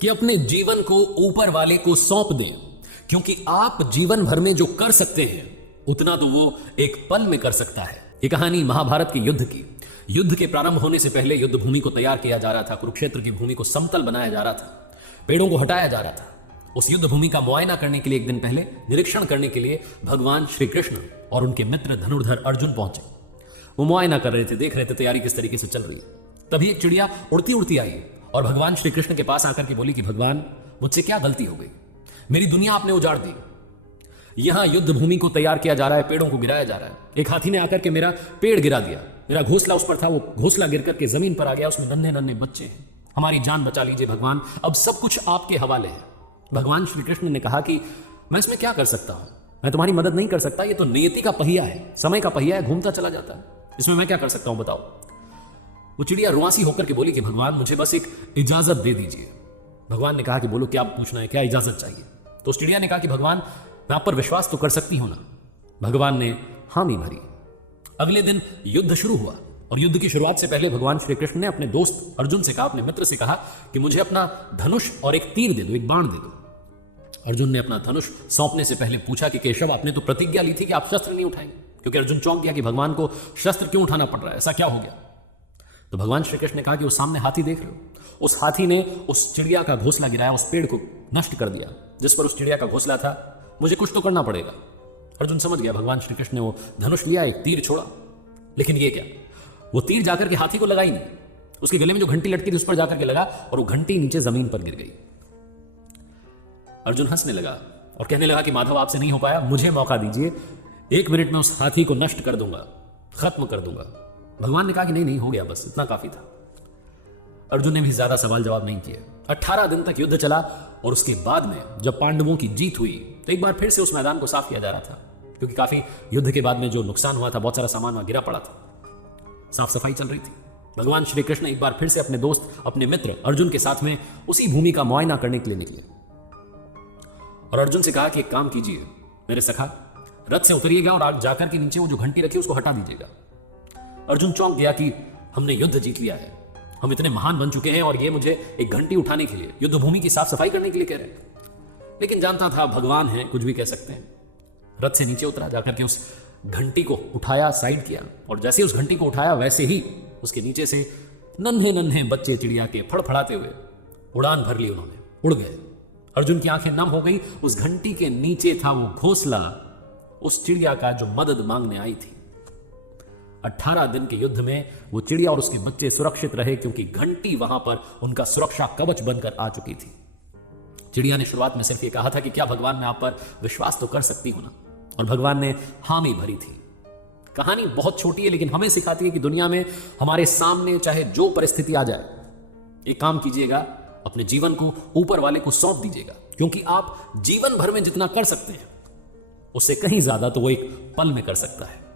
कि अपने जीवन को ऊपर वाले को सौंप दें, क्योंकि आप जीवन भर में जो कर सकते हैं उतना तो वो एक पल में कर सकता है। ये कहानी महाभारत के युद्ध की। युद्ध के प्रारंभ होने से पहले युद्ध भूमि को तैयार किया जा रहा था, कुरुक्षेत्र की भूमि को समतल बनाया जा रहा था, पेड़ों को हटाया जा रहा था। उस युद्ध भूमि का मुआयना करने के लिए एक दिन पहले, निरीक्षण करने के लिए भगवान श्री कृष्ण और उनके मित्र धनुर्धर अर्जुन पहुंचे। वो मुआयना कर रहे थे, देख रहे थे तैयारी किस तरीके से चल रही है। तभी एक चिड़िया उड़ती उड़ती आई और भगवान श्री कृष्ण के पास आकर के बोली कि भगवान, मुझसे क्या गलती हो गई, मेरी दुनिया आपने उजाड़ दी, यहां युद्ध भूमि को तैयार किया जा रहा है, पेड़ों को गिराया जा रहा है, एक हाथी ने आकर के मेरा पेड़ गिरा दिया, मेरा घोंसला उस पर था, वो घोंसला गिर करके जमीन पर आ गया, उसमें नन्हे नन्हे बच्चे हैं, हमारी जान बचा लीजिए भगवान, अब सब कुछ आपके हवाले है। भगवान श्री कृष्ण ने कहा कि मैं इसमें क्या कर सकता हूं, मैं तुम्हारी मदद नहीं कर सकता, ये तो नियति का पहिया है, समय का पहिया है, घूमता चला जाता है, इसमें मैं क्या कर सकता हूं बताओ। वो चिड़िया रुआसी होकर के बोली कि भगवान, मुझे बस एक इजाजत दे दीजिए। भगवान ने कहा कि बोलो क्या पूछना है, क्या इजाजत चाहिए। तो उस चिड़िया ने कहा कि भगवान, मैं आप पर विश्वास तो कर सकती हूं ना। भगवान ने हामी भरी। अगले दिन युद्ध शुरू हुआ और युद्ध की शुरुआत से पहले भगवान श्री कृष्ण ने अपने दोस्त अर्जुन से कहा, अपने मित्र से कहा कि मुझे अपना धनुष और एक तीर दे दो, एक बाण दे दो। अर्जुन ने अपना धनुष सौंपने से पहले पूछा कि केशव, आपने तो प्रतिज्ञा ली थी कि आप शस्त्र नहीं उठाएंगे, क्योंकि अर्जुन चौंक गया कि भगवान को शस्त्र क्यों उठाना पड़ रहा है, ऐसा क्या हो गया। तो भगवान श्री कृष्ण ने कहा कि उस सामने हाथी देख रहे हो, उस हाथी ने उस चिड़िया का घोंसला गिराया, उस पेड़ को नष्ट कर दिया जिस पर उस चिड़िया का घोंसला था, मुझे कुछ तो करना पड़ेगा। अर्जुन समझ गया, भगवान श्री कृष्ण ने वो धनुष लिया, एक तीर छोड़ा, लेकिन ये क्या, वो तीर जाकर के हाथी को लगा ही नहीं, उसके गले में जो घंटी लटकी थी उस पर जाकर के लगा और वो घंटी नीचे जमीन पर गिर गई। अर्जुन हंसने लगा और कहने लगा कि माधव, आपसे नहीं हो पाया, मुझे मौका दीजिए, 1 मिनट में उस हाथी को नष्ट कर दूंगा, खत्म कर दूंगा। भगवान ने कहा कि नहीं नहीं, हो गया, बस इतना काफी था। अर्जुन ने भी ज्यादा सवाल जवाब नहीं किए। 18 दिन तक युद्ध चला और उसके बाद में जब पांडवों की जीत हुई तो एक बार फिर से उस मैदान को साफ किया जा रहा था, क्योंकि काफी युद्ध के बाद में जो नुकसान हुआ था, बहुत सारा सामान वहां गिरा पड़ा था, साफ सफाई चल रही थी। भगवान श्री कृष्ण एक बार फिर से अपने दोस्त, अपने मित्र अर्जुन के साथ में उसी भूमि का मुआयना करने के लिए निकले और अर्जुन से कहा कि एक काम कीजिए मेरे सखा, रथ से उतरिएगा और आग जाकर के नीचे वो जो घंटी रखी उसको हटा दीजिएगा। अर्जुन चौंक गया कि हमने युद्ध जीत लिया है, हम इतने महान बन चुके हैं और ये मुझे एक घंटी उठाने के लिए, युद्ध भूमि की साफ सफाई करने के लिए कह रहे हैं। लेकिन जानता था भगवान है, कुछ भी कह सकते हैं। रथ से नीचे उतरा, जाकर के उस घंटी को उठाया, साइड किया, और जैसे उस घंटी को उठाया वैसे ही उसके नीचे से नन्हे नन्हे बच्चे चिड़िया के फड़फड़ाते हुए उड़ान भर ली, उन्होंने उड़ गए। अर्जुन की आंखें नम हो गई। उस घंटी के नीचे था वो घोंसला उस चिड़िया का जो मदद मांगने आई थी। 18 दिन के युद्ध में वो चिड़िया और उसके बच्चे सुरक्षित रहे, क्योंकि घंटी वहां पर उनका सुरक्षा कवच बनकर आ चुकी थी। चिड़िया ने शुरुआत में सिर्फ ये कहा था कि क्या भगवान, मैं आप पर विश्वास तो कर सकती हूं ना, और भगवान ने हामी भरी थी। कहानी बहुत छोटी है, लेकिन हमें सिखाती है कि दुनिया में हमारे सामने चाहे जो परिस्थिति आ जाए, एक काम कीजिएगा, अपने जीवन को ऊपर वाले को सौंप दीजिएगा, क्योंकि आप जीवन भर में जितना कर सकते हैं उससे कहीं ज्यादा तो वो एक पल में कर सकता है।